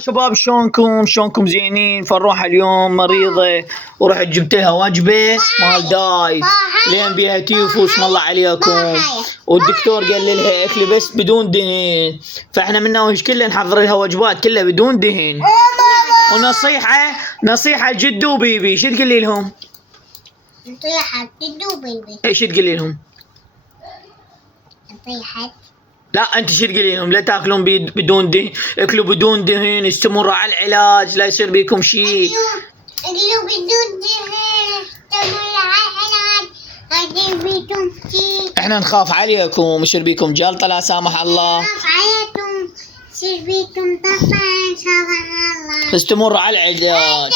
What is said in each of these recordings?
شباب شلونكم زينين؟ فروحة اليوم مريضة ورحت جبت لها وجبة مال دايت لين بيها تيفو اسم الله عليكم، والدكتور قال لها اكلي بس بدون دهن، فاحنا من وش كله نحضر لها وجبات كلها بدون دهن. ونصيحة لجدو وبيبي، شو تقولي لهم؟ نصيحة جدو وبيبي. ايش تقولي لهم؟ نصيحة لا انت شو تقولي لهم؟ لا تاكلون بدون دهن، اكلوا بدون دهن، استمروا على العلاج، لا يصير بيكم شيء. اكلوا بدون دهن، استمروا على العلاج، لا يصير بيكم شيء. احنا نخاف عليكم يصير بيكم جلطة لا سامح الله. نخاف عليكم يصير بيكم طفل ان شاء الله. استمروا على العلاج.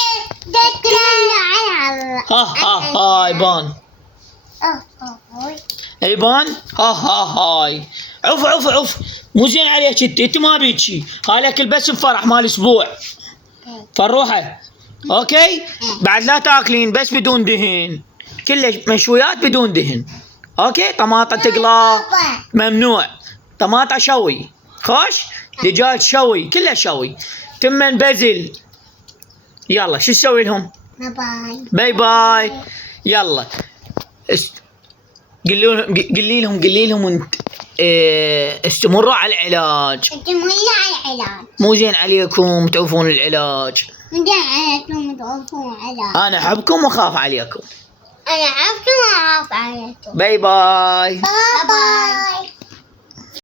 هاي بان. ايبان هاي عف مو زين عليك انت ما بيك شي، هاي اكل بس بفرح مال اسبوع. فروحه اوكي بعد لا تاكلين بس بدون دهن، كله مشويات بدون دهن. اوكي طماطة تقلى ممنوع، طماطة شوي خوش، دجاج شوي كله شوي، تمن بزل. يلا شو تسوي لهم؟ باي باي. يلا قولي لهم انت استمروا على العلاج. استمروا على العلاج. مو زين عليكم تعوفون العلاج. مو زين عليكم تعوفون العلاج. انا احبكم واخاف عليكم. انا احبكم واخاف عليكم. باي باي. باي باي.